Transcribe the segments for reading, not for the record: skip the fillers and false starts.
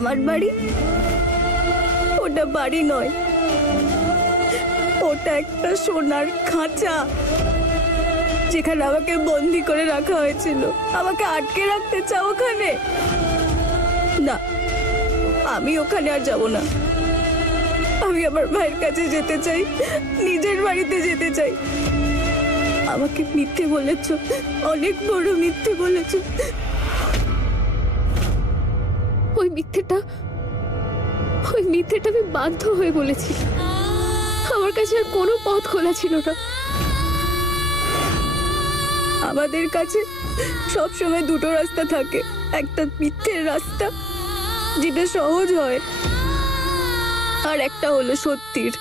আমার বাড়ি ওটা বাড়ি নয়, ওটা একটা সোনার খাঁচা, যেখানে আমাকে বন্দি করে রাখা হয়েছিল। আমাকে আটকে রাখতে চাও ওখানে? না, আমি ওখানে আর যাব না। আমি আমার ভাইয়ের কাছে যেতে চাই, নিজের বাড়িতে যেতে চাই। আমাকে মিথ্যে বলেছ, অনেক বড় মিথ্যে বলেছ। ওই মিথ্যেটা আমি বাধ্য হয়ে বলেছি। আমার কাছে আর কোনো পথ খোলা ছিল না। আমাদের কাছে সবসময় দুটো রাস্তা থাকে, একটা মিথ্যের রাস্তা যেটা সহজ হয়, আর একটা হলো সত্যির,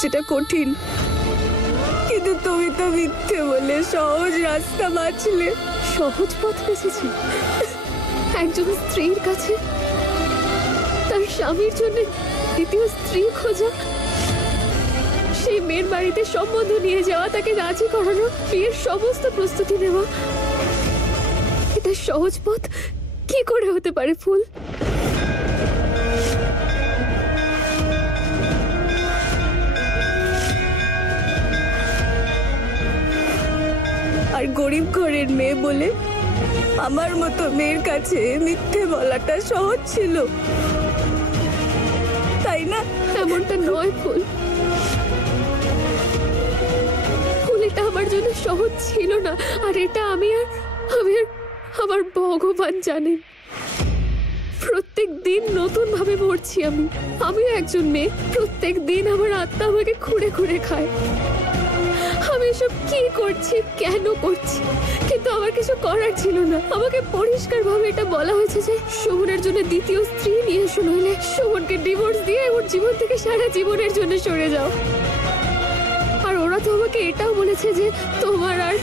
যেটা কঠিন। কিন্তু তুমি তো মিথ্যে বলে সহজ রাস্তা বাঁচলে। সহজ পথ বেঁচেছি একজন স্ত্রীর কাছে তার স্বামীর জন্য দ্বিতীয় স্ত্রী খোঁজা, সেই মেয়ের বাড়িতে সম্বন্ধ নিয়ে যাওয়া, তাকে রাজি করানো, বিয়ের সমস্ত প্রস্তুতি নেওয়া। এটা সহজ পথ কি করে হতে পারে ফুল? আর গরিব ঘরের মেয়ে বলে আমার মতো মেয়ের কাছে মিথ্যে বলাটা সহজ ছিল, তাই না? এমনটা নয় ফুল। এটা আমার জন্য সহজ ছিল না, আর এটা আমি আর আমার ভগবান জানেন। প্রত্যেক দিন নতুন ভাবে মরছি আমিও একজন মেয়ে। প্রত্যেক দিন আমার আত্মা আমাকে খুঁড়ে খুঁড়ে খায়। আমি এসব কি করছি, কেন করছি? কিন্তু আমার কিছু করার ছিল না। আমাকে পরিষ্কার ভাবে এটা বলা হয়েছে যে শোভনের জন্য দ্বিতীয় স্ত্রী নিয়ে এসো, নইলে শোভনকে ডিভোর্স দিয়ে ওর জীবন থেকে সারা জীবনের জন্য সরে যাও। আর ওরা তো আমাকে এটাও বলেছে যে তোমার আর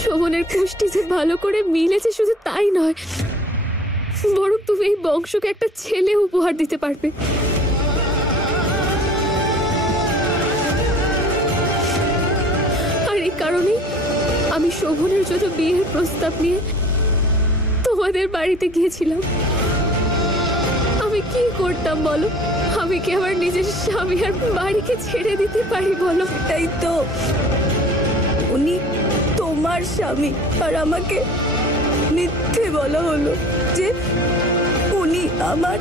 শোভনের কুষ্টি যে ভালো করে মিলেছে, শুধু তাই নয়, বরং তুমি এই বংশকে একটা ছেলে উপহার দিতে পারবে। আর এই কারণেই আমি শোভনের জন্য বিয়ের প্রস্তাব নিয়ে তোমাদের বাড়িতে গিয়েছিলাম। আমি কি করতাম বলো? আমি কি আমার নিজের স্বামী আর বাড়িকে ছেড়ে দিতে পারি বলো? এটাই তো, উনি তোমার স্বামী, আর আমাকে মিথ্যে বলা হলো যে উনি আমার।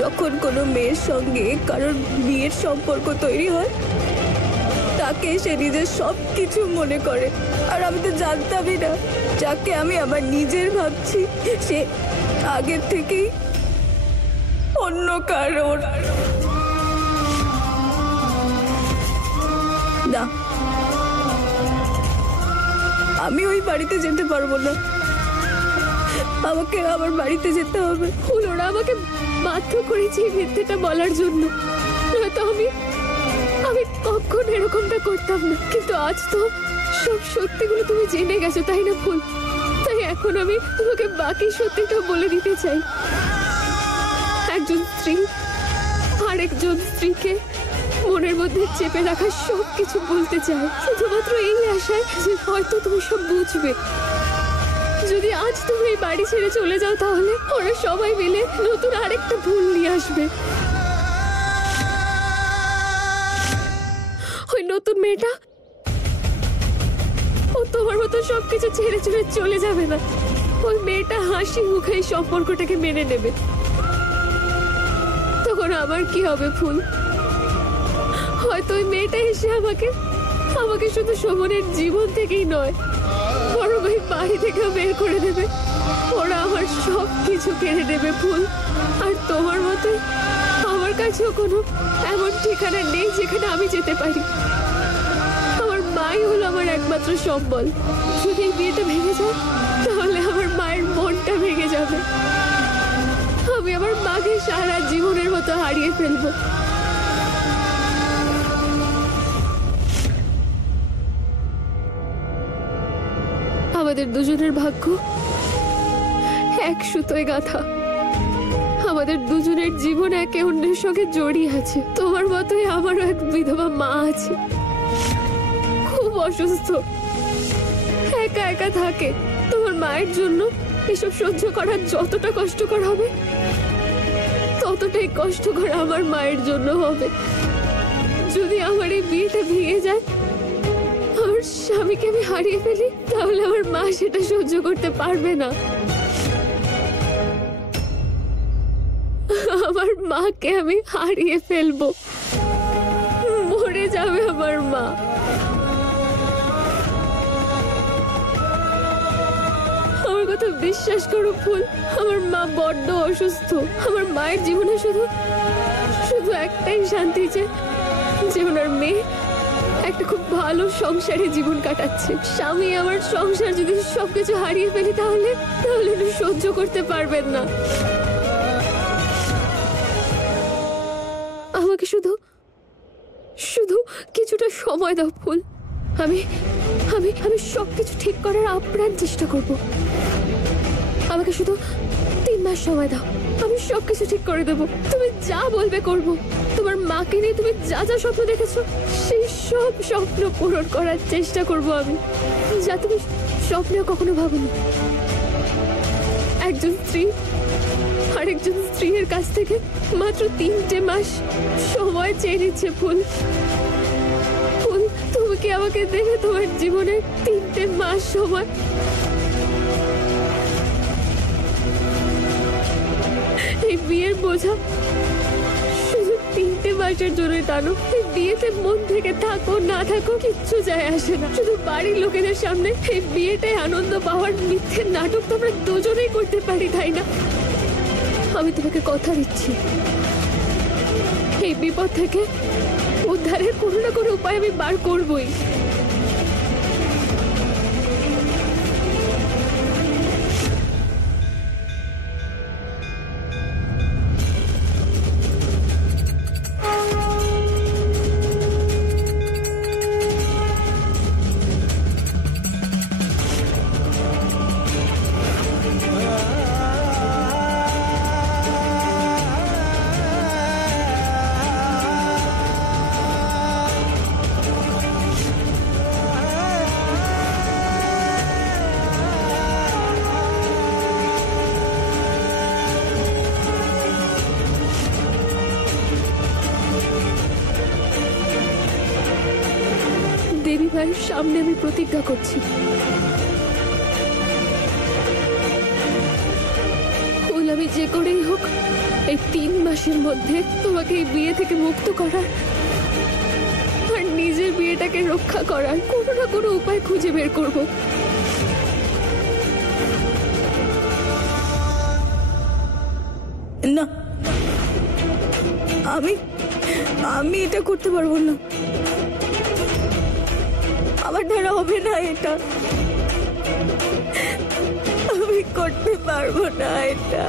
যখন কোনো মেয়ের সঙ্গে কারোর বিয়ের সম্পর্ক তৈরি হয়, তাকে সে নিজের সব কিছু মনে করে। আর আমি তো জানতামই না, যাকে আমি আমার নিজের ভাবছি সে আগের থেকেই অন্য কারোর। না, আমি ওই বাড়িতে যেতে পারবো না। আমাকে আমার বাড়িতে যেতে হবে। ওরা আমাকে বাধ্য করেছে এই মিথ্যেটা বলার জন্য, নয়তো আমি কখনো এরকমটা করতাম না। কিন্তু আজ তো সব সত্যিগুলো তুমি জেনে গেছো, তাই না ফুল? তাই এখন আমি তোমাকে বাকি সত্যিটা বলে দিতে চাই। একজন স্ত্রী আরেকজন স্ত্রীকে মনের মধ্যে চেপে রাখা সব কিছু বলতে চায়, শুধুমাত্র এই আশায় যে হয়তো তুমি সব বুঝবে। যদি আজ তুমি এই বাড়ি ছেড়ে চলে যাও, তাহলে ওরা সবাই মিলে নতুন আরেকটা ভুল নিয়ে আসবে। ওই নতুন মেয়েটা ও তোমার মতো সবকিছু ছেড়ে ছেড়ে চলে যাবে না। ওই মেয়েটা হাসি মুখে এই সম্পর্কটাকে মেনে নেবে। তখন আমার কি হবে ফুল? হয়তো ওই মেয়েটা এসে আমাকে শুধু শোভনের জীবন থেকেই নয়, বরং ওই বাড়ি থেকেও বের করে দেবে। ওরা আমার সব কিছু কেড়ে নেবে ফুল। আর তোমার মতোই আমার কাছেও কোনো এমন ঠিকানা নেই যেখানে আমি যেতে পারি। আমার মাই হলো আমার একমাত্র সম্বল। যদি এই বিয়েটা ভেঙে যায়, তাহলে আমার মায়ের মনটা ভেঙে যাবে। আমি আমার মাকে সারা জীবনের মতো হারিয়ে ফেলবো। আমাদের দুজনের ভাগ্য এক সুতোয় গাঁথা। আমাদের দুজনের জীবন একে অন্যের সঙ্গে জড়িয়ে আছে। তোমার মতোই আমারও এক বিধবা মা আছে, খুব অসুস্থ, একা একা থাকে। তোমার মায়ের জন্য এসব সহ্য করা যতটা কষ্টকর হবে ততটাই কষ্টকর আমার মায়ের জন্য হবে। যদি আমার এই বিয়েটা ভেঙে যায়, আমার স্বামীকে আমি হারিয়ে ফেলি, তাহলে আমার মা সেটা সহ্য করতে পারবে না। আমার মাকে আমি হারিয়ে ফেলবো, মরে যাবে আমার মা। আমার কথা বিশ্বাস করো ফুল, আমার মা বড্ড অসুস্থ। আমার মায়ের জীবনে শুধু শুধু একটাই শান্তি যে ওনার মেয়ে একটা খুব ভালো সংসারে জীবন কাটাচ্ছে। স্বামী আমার সংসার যদি সবকিছু হারিয়ে ফেলি, তাহলে উনি সহ্য করতে পারবেন না। আমাকে শুধু শুধু কিছুটা সময় দাও ফুল। আমি আমি আমি সবকিছু ঠিক করার আপ্রাণ চেষ্টা করব। আমাকে শুধু 3 মাস সময় দাও, আমি সবকিছু ঠিক করে দেবো। তুমি যা বলবে করব। তোমার মাকে নিয়ে তুমি যা যা স্বপ্ন দেখেছো, সেই সব স্বপ্ন পূরণ করার চেষ্টা করব আমি, যা তুমি স্বপ্নেও কখনো ভাবনি। একজন স্ত্রী আরেকজন স্ত্রীর কাছ থেকে মাত্র 3টে মাস সময় চেয়ে নিচ্ছে ফুল। ফুল, তুমি কি আমাকে দেবে তোমার জীবনের 3টে মাস সময়? এই বিয়ের বোঝা শুধু 3টে মাসের জন্য টানো। এই বিয়েতে মন থেকে থাকো না থাকো কিচ্ছু যায় আসে না। শুধু বাড়ির লোকেদের সামনে এই বিয়েটাই আনন্দ পাওয়ার মিথ্যে নাটক তো আমরা দুজনেই করতে পারি, তাই না? আমি তোমাকে কথা দিচ্ছি, এই বিপদ থেকে উদ্ধারের কোনো না কোনো উপায় আমি বার করবই। দেবী ভাইয়ের সামনে আমি প্রতিজ্ঞা করছি, ফুল, আমি যে করেই হোক এই 3 মাসের মধ্যে তোমাকে এই বিয়ে থেকে মুক্ত করার আর নিজের বিয়েটাকে রক্ষা করার কোনো না কোনো উপায় খুঁজে বের করব। না, আমি এটা করতে পারবো না। আমার দ্বারা হবে না এটা, আমি করতে পারবো না এটা।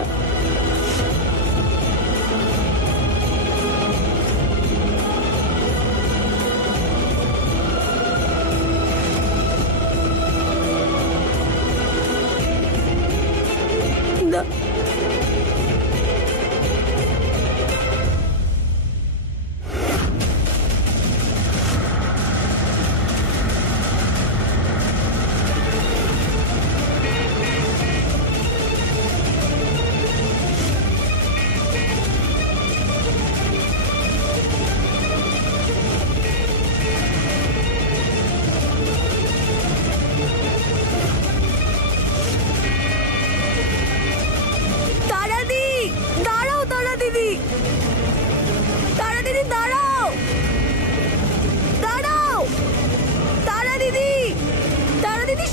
না,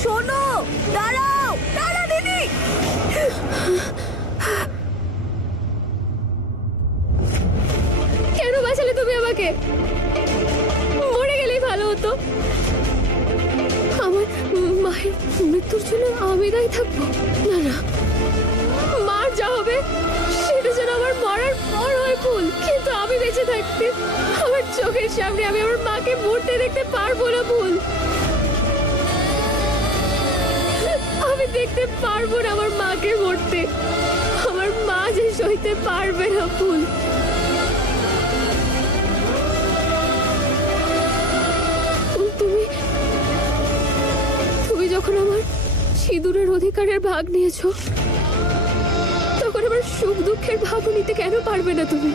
শোনো, দাঁড়াও, দাঁড়া দিদি। কেন বাঁচালে তুমি আমাকে? মরে গেলেই ভালো হতো। আমার মায়ের মৃত্যুর জন্য আমি দায়ী থাকবো? না না, মার যা হবে সেটা যেন আমার মরার পর হয় ফুল। কিন্তু আমি বেঁচে থাকতে আমার চোখের সামনে আমি আমার মাকে মরতে দেখতে পারবো না ফুল। আমি দেখতে পারবো না আমার মাকে মরতে। আমার মা যে সইতে পারবে না ফুল। তুমি যখন আমার সিঁদুরের অধিকারের ভাগ নিয়েছো, তখন আমার সুখ দুঃখের ভাগও নিতে কেন পারবে না তুমি?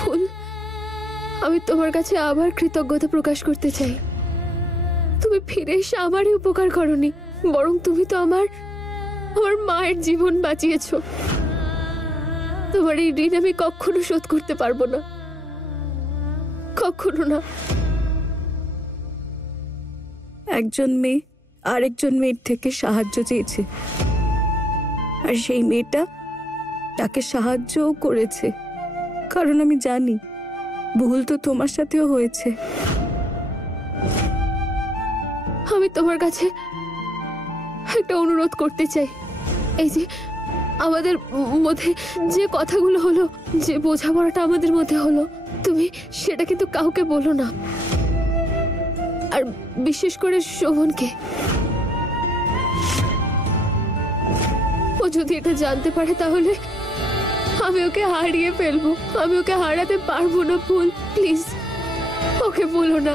ফুল, আমি তোমার কাছে আবার কৃতজ্ঞতা প্রকাশ করতে চাই। তুমি ফিরে এসে আমারই উপকার করনি, বরং তুমি তো আমার মায়ের জীবন বাঁচিয়েছো। তোমার এই ঋণ আমি কখনো শোধ করতে পারবো না, কখনো না। একজন মেয়ে আরেকজন মেয়ের থেকে সাহায্য চেয়েছে, আর সেই মেয়েটা তাকে সাহায্যও করেছে, কারণ আমি জানি ভুল তো তোমার সাথেও হয়েছে। আমি তোমার কাছে একটা অনুরোধ করতে চাই। এই যে আমাদের মধ্যে যে কথাগুলো হলো, যে বোঝাপড়াটা আমাদের মধ্যে হলো, তুমি সেটা কিন্তু কাউকে বলো না, আর বিশেষ করে শোভনকে। ও যদি এটা জানতে পারে তাহলে আমি ওকে হারিয়ে ফেলবো, আমি ওকে হারাতে পারবো না। ফুল, প্লিজ ওকে বলো না।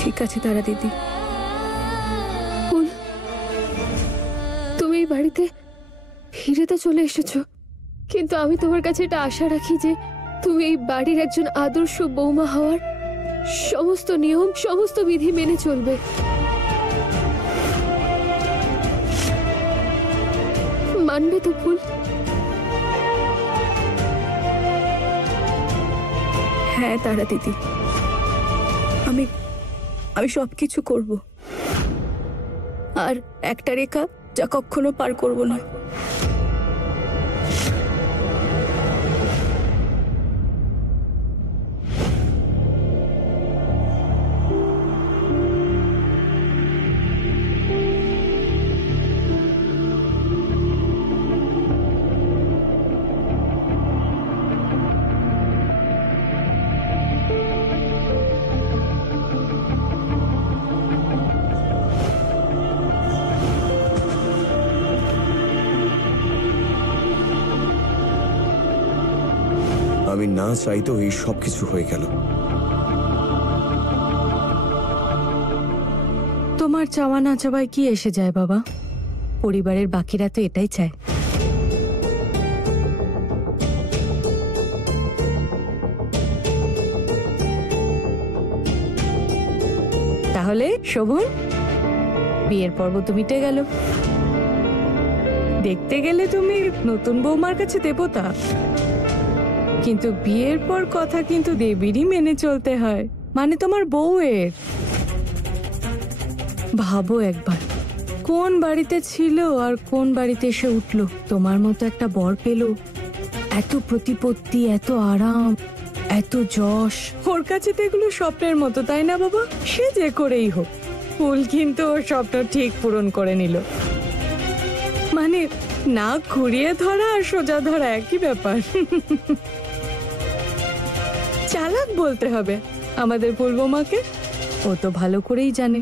ঠিক আছে তারা দিদি। ফুল, তুমি এই বাড়িতে ফিরে তো চলে এসেছো, কিন্তু আমি তোমার কাছে এটা আশা রাখি যে তুমি এই বাড়ির একজন আদর্শ বৌমা হওয়ার সমস্ত নিয়ম, সমস্ত বিধি মেনে চলবে। মানবে তো ফুল? হ্যাঁ তারা দিদি, আমি আমি সবকিছু করব, আর একটা রেখা যা কখনো পার করব না। আমি না চাইতেও এই সব কিছু হয়ে গেল। তোমার চাওয়া না চাওয়ায় কি এসে যায় বাবা? পরিবারের বাকিরা তো এটাই চায়। তাহলে শোভন, বিয়ের পর্ব তো মিটে গেল। দেখতে গেলে তুমি নতুন বৌমার কাছে দেবতা, কিন্তু বিয়ের পর কথা কিন্তু দেবীরই মেনে চলতে হয়, মানে তোমার বউয়ের। ভাবো একবার, কোন বাড়িতে ছিল আর কোন বাড়িতে এসে উঠলো, তোমার মতো একটা বর পেলো, এত প্রতিপত্তি, এত আরাম, এত যশ। ওর কাছে তো এগুলো স্বপ্নের মতো, তাই না বাবা? সে যে করেই হোক, ফুল কিন্তু ওর স্বপ্ন ঠিক পূরণ করে নিল। মানে না ঘুরিয়ে ধরা আর সোজা ধরা একই ব্যাপার। চালাক বলতে হবে আমাদের পূর্বমাকে। ও তো ভালো করেই জানে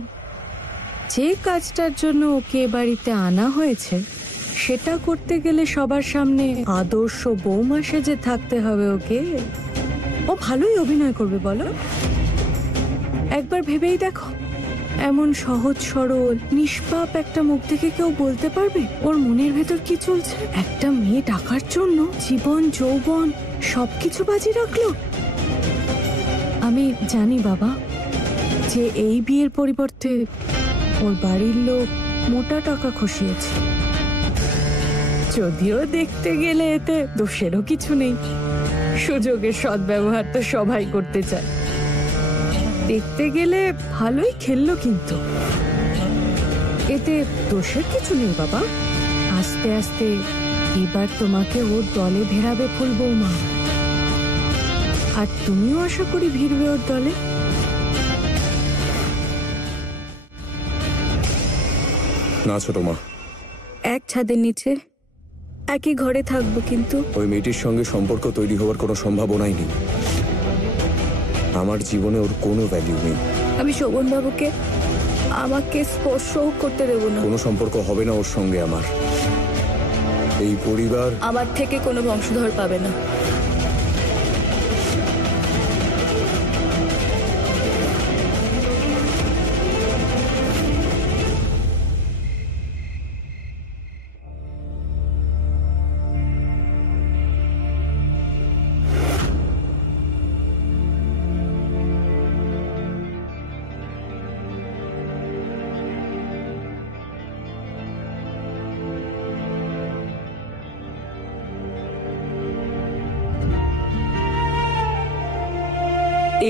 যে কাজটার জন্য ওকে বাড়িতে আনা হয়েছে সেটা করতে গেলে সবার সামনে আদর্শ বৌমা সেজে থাকতে হবে ওকে। ও ভালোই অভিনয় করবে বলো। একবার ভেবেই দেখো, এমন সহজ সরল নিষ্পাপ একটা মুখ থেকে কেউ বলতে পারবে ওর মনের ভেতর কি চলছে? একটা মেয়ে টাকার জন্য জীবন যৌবন সবকিছু বাজি রাখলো। আমি জানি বাবা যে এই বিয়ের পরিবর্তে ওর বাড়ির লোক মোটা টাকা খসিয়েছে, যদিও দেখতে গেলে এতে দোষেরও কিছু নেই। সুযোগের সদ্ব্যবহার তো সবাই করতে চায়। দেখতে গেলে ভালোই খেললো, কিন্তু এতে দোষের কিছু নেই বাবা। আস্তে আস্তে এবার তোমাকে ওর দলে ভেড়াবে ফুল বৌমা, আর তুমিও আশা করি ভিড়বে ওর দলে। না ছোট মা, এক ছাদের নিচে একই ঘরে থাকবো, কিন্তু ওই মেয়েটির সঙ্গে সম্পর্ক তৈরি হওয়ার কোনো সম্ভাবনাই নেই। আমার জীবনে ওর কোনো ভ্যালিউ নেই। আমি শোভনবাবুকে আমাকে স্পর্শও করতে দেবো না। কোনো সম্পর্ক হবে না ওর সঙ্গে আমার। এই পরিবার আমার থেকে কোনো বংশধর পাবে না।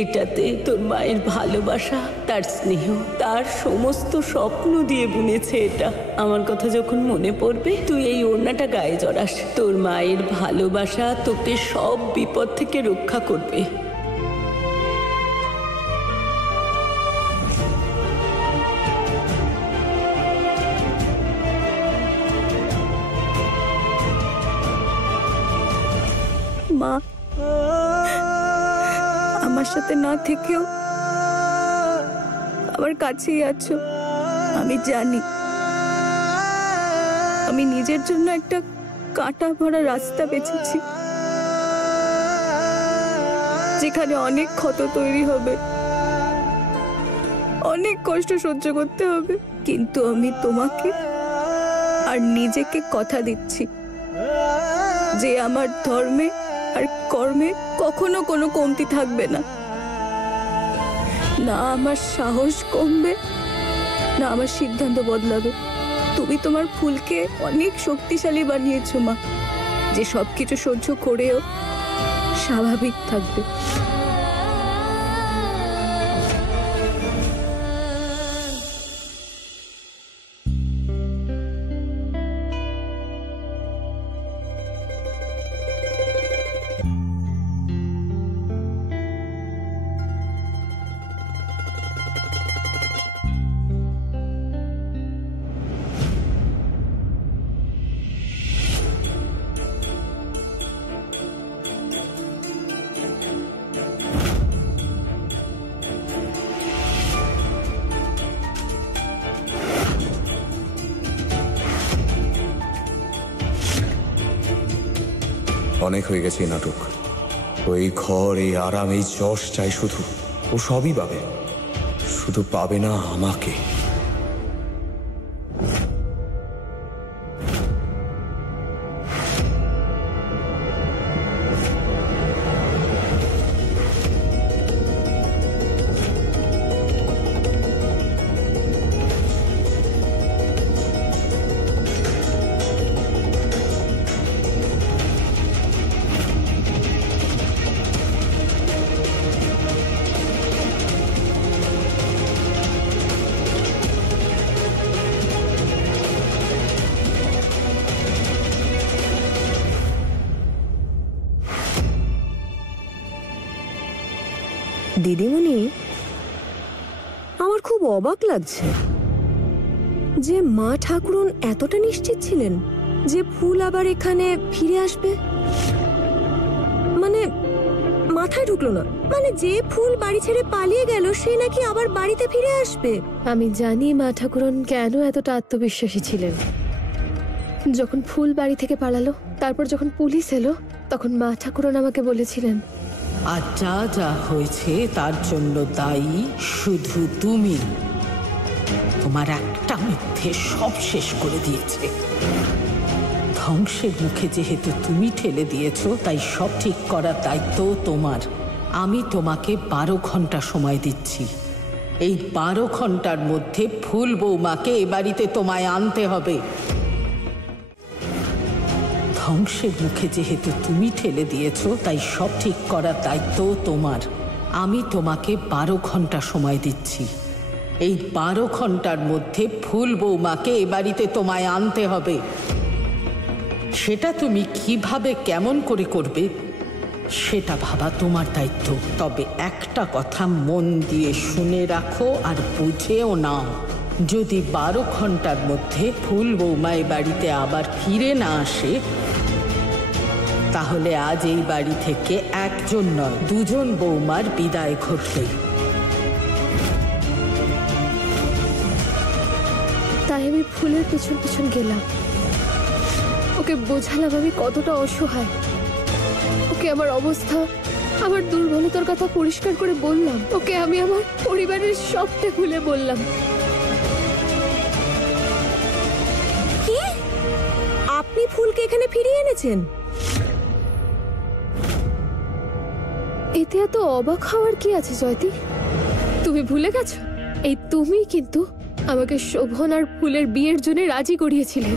এটাতে তোর মায়ের ভালোবাসা, তার স্নেহ, তার সমস্ত স্বপ্ন দিয়ে বুনেছে এটা। আমার কথা যখন মনে পড়বে তুই এই ওড়নাটা গায়ে জড়াস। তোর মায়ের ভালোবাসা তোকে সব বিপদ থেকে রক্ষা করবে। মা আমার সাথে না থেকেও আমার কাছেই আছো। আমি জানি আমি নিজের জন্য একটা কাঁটা ভরা রাস্তা বেছেছি, যেখানে অনেক ক্ষত তৈরি হবে, অনেক কষ্ট সহ্য করতে হবে। কিন্তু আমি তোমাকে আর নিজেকে কথা দিচ্ছি যে আমার ধর্মে আর কর্মে কখনো কোনো কমতি থাকবে না। না আমার সাহস কমবে, না আমার সিদ্ধান্ত বদলাবে। তুমি তোমার ফুলকে অনেক শক্তিশালী বানিয়েছো মা, যে সবকিছু সহ্য করেও স্বাভাবিক থাকবে। অনেক হয়ে গেছে এই নাটক। ওই ঘর, এই আরাম, এই যশ চাই শুধু। ও সবই পাবে, শুধু পাবে না আমাকে। দিদিমণি, আমার খুব অবাক লাগছে যে মা ঠাকুরন এতটা নিশ্চিত ছিলেন যে ফুল আবার এখানে ফিরে আসবে। মানে মাথায় ঢুকলো না। মানে যে ফুল বাড়ি ছেড়ে পালিয়ে গেল সে নাকি আবার বাড়িতে ফিরে আসবে। আমি জানি মা ঠাকুরন কেন এতটা আত্মবিশ্বাসী ছিলেন। যখন ফুল বাড়ি থেকে পালালো, তারপর যখন পুলিশ এলো, তখন মা ঠাকুরন আমাকে বলেছিলেন, আর যা যা হয়েছে তার জন্য দায়ী শুধু তুমি। তোমার একটা মিথ্যে সব শেষ করে দিয়েছে। ধ্বংসের মুখে যেহেতু তুমি ঠেলে দিয়েছো, তাই সব ঠিক করার দায়িত্ব তোমার। আমি তোমাকে 12 ঘন্টা সময় দিচ্ছি। এই 12 ঘন্টার মধ্যে ফুল বৌমাকে এ বাড়িতে তোমায় আনতে হবে। ধ্বংসের মুখে যেহেতু তুমি ঠেলে দিয়েছো, তাই সব ঠিক করার দায়িত্ব তোমার। আমি তোমাকে 12 ঘন্টা সময় দিচ্ছি। এই 12 ঘন্টার মধ্যে ফুল বৌমাকে এ বাড়িতে তোমায় আনতে হবে। সেটা তুমি কিভাবে, কেমন করে করবে সেটা ভাবা তোমার দায়িত্ব। তবে একটা কথা মন দিয়ে শুনে রাখো আর বুঝেও নাও, যদি 12 ঘন্টার মধ্যে ফুল বৌমা এ বাড়িতে আবার ফিরে না আসে, তাহলে আজ এই বাড়ি থেকে একজন নয়, 2জন বৌমার বিদায় ঘটবে। আমি ফুলের পেছন পেছন গেলাম, ওকে বোঝালাম আমি কতটা অসহায়, ওকে আমার অবস্থা, আমার দুর্বলতার কথা পরিষ্কার করে বললাম, ওকে আমি আমার পরিবারের সবটা খুলে বললাম। কি? আপনি ফুলকে এখানে ফিরিয়ে এনেছেন? এতে এত অবাক হওয়ার কি আছে জয়তী? তুমি ভুলে গেছো এই তুমি কিন্তু আমাকে শোভন আর ফুলের বিয়ের জন্য রাজি করিয়েছিলে।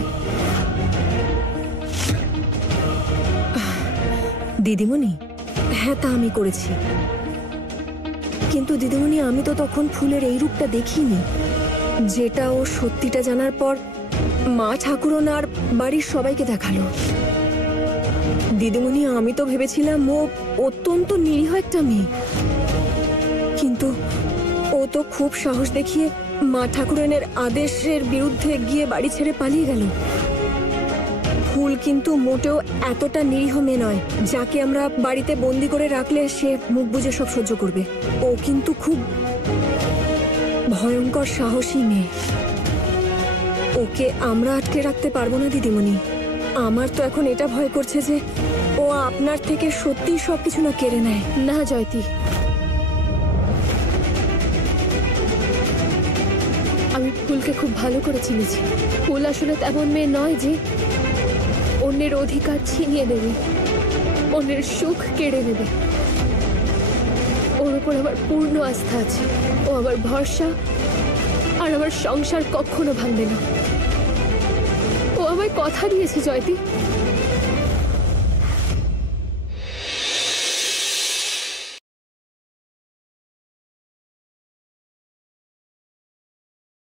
দিদিমণি, হ্যাঁ তা আমি করেছি, কিন্তু দিদিমণি আমি তো তখন ফুলের এই রূপটা দেখিনি, যেটা ও সত্যিটা জানার পর মা ঠাকুরন আর বাড়ির সবাইকে দেখালো। দিদিমণি আমি তো ভেবেছিলাম ও অত্যন্ত নিরীহ একটা মেয়ে, কিন্তু ও তো খুব সাহস দেখিয়ে মা ঠাকুরানের আদেশের বিরুদ্ধে গিয়ে বাড়ি ছেড়ে পালিয়ে গেল। ফুল কিন্তু মোটেও এতটা নিরীহ মেয়ে নয় যাকে আমরা বাড়িতে বন্দি করে রাখলে সে মুখ বুজে সব সহ্য করবে। ও কিন্তু খুব ভয়ঙ্কর সাহসী মেয়ে। ওকে আমরা আটকে রাখতে পারবো না দিদিমণি। আমার তো এখন এটা ভয় করছে যে ও আপনার থেকে সত্যিই সবকিছু না কেড়ে নেয়। না জয়তী, আমি ফুলকে খুব ভালো করে চিনেছি। ফুল আসলে তেমন মেয়ে নয় যে অন্যের অধিকার ছিনিয়ে নেবে, অন্যের সুখ কেড়ে নেবে। ওর উপর আমার পূর্ণ আস্থা আছে, ও আমার ভরসা, আর আমার সংসার কখনো ভাঙবে না। ও আমায় কথা দিয়েছে জয়তী,